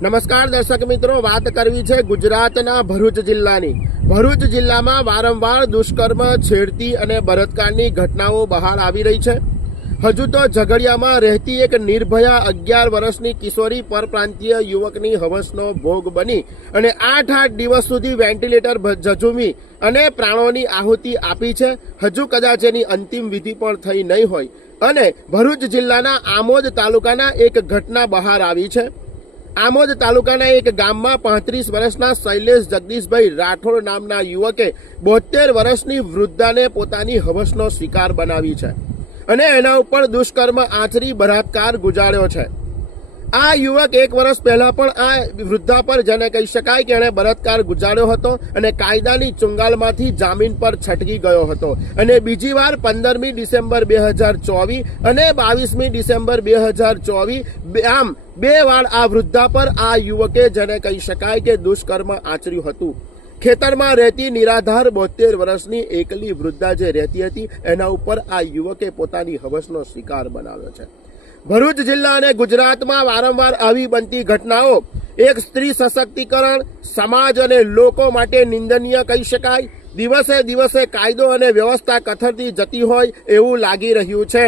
નમસ્કાર દર્શક મિત્રો, વાત કરવી છે ગુજરાતના ભરૂચ જિલ્લાની. ભરૂચ જિલ્લામાં વારંવાર દુષ્કર્મ, છેડતી અને બળાત્કારની ઘટનાઓ બહાર આવી રહી છે. હજુ તો ઝઘડિયામાં રહેતી એક નિર્ભયા 11 વર્ષની કિશોરી પરપ્રાંતીય યુવકની હવસનો ભોગ બની અને 8 દિવસ સુધી વેન્ટિલેટર ઝઝૂમી અને પ્રાણોની આહુતિ આપી છે. હજુ કદાચ એની અંતિમ વિધિ પણ થઈ નહીં હોય. અને ભરૂચ જિલ્લાના આમોદ તાલુકાના એક ઘટના બહાર આવી છે. આમોદ તાલુકાના એક ગામમાં 35 વર્ષના શૈલેષ જગદીશભાઈ રાઠોડ નામના યુવકે 72 વર્ષની વૃદ્ધાને પોતાની હવસનો શિકાર બનાવી છે અને એના ઉપર દુષ્કર્મ આચરી બળાત્કાર ગુજાર્યો છે. આ યુવક 1 વર્ષ પહેલા પણ આ વૃદ્ધા પર, જેને કહી શકાય કે એણે બળાત્કાર ગુજાર્યો હતો અને કાયદાની ચુંગાલમાંથી જામીન પર છટકી ગયો હતો. અને બીજી વાર 15મી ડિસેમ્બર 2024 અને 22મી ડિસેમ્બર 2024 આમ 2 વાર આ વૃદ્ધા પર આ યુવકે, જેને કહી શકાય કે દુષ્કર્મ આચર્યું હતું. ખેતરમાં રહેતી નિરાધાર 72 વર્ષની એકલી વૃદ્ધા જે રહેતી હતી, એના ઉપર આ યુવકે પોતાની હવસનો શિકાર બનાવ્યો છે. ભરૂચ જિલ્લા અને ગુજરાતમાં વારંવાર આવી બનતી ઘટનાઓ એક સ્ત્રી સશક્તિકરણ, સમાજ અને લોકો માટે નિંદનીય કહી શકાય. દિવસે દિવસે કાયદો અને વ્યવસ્થા કથળતી જતી હોય એવું લાગી રહ્યું છે.